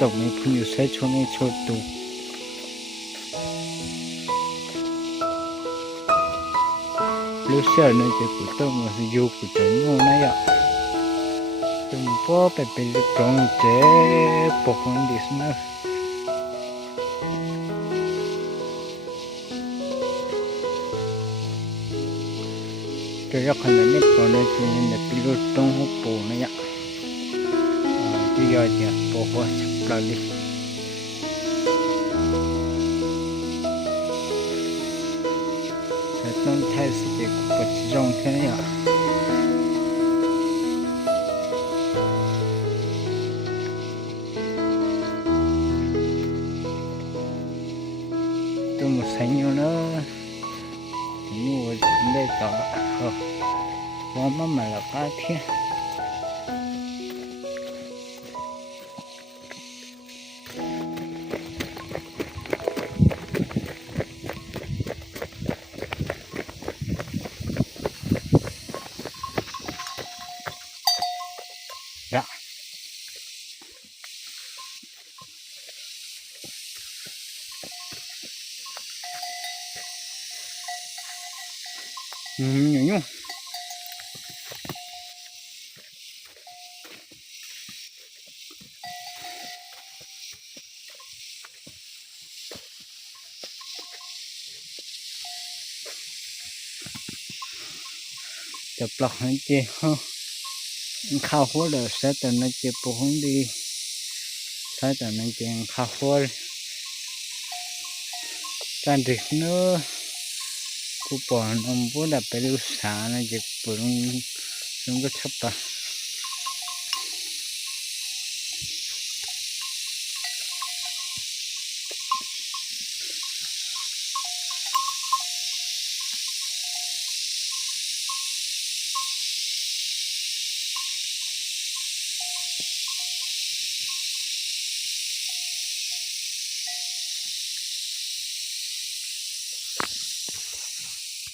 chọc mấy phụ nữ sẽ cho nên cho tụ lúc xưa nó chỉ của tôi mà dù của tôi nhau này ạ tôi bỏ bé bé lúc trống chế bỏ con đi nữa tôi rất là nếp bỏ nó chỉ nên là bé lúc trống hút bỏ này ạ bây giờ thì bỏ qua chụp lại điต้องใช้สเก็ตปัจจุบันแค่นี้ตัวมันใส่อยู่นะนี่ว่าได้ต่อว่ามันละก็เที่ยละอยู่จะปลอกให้เจ้าข้าวหัวเดือดใส่แต่ในเจ้าปุ่นดีใส่แต่ในเจ้าข้าวหัวการดึกเนื้อกูปอนอมปุ่นดับไปดูสาในเจ้าปุ่นมันก็ชับปะ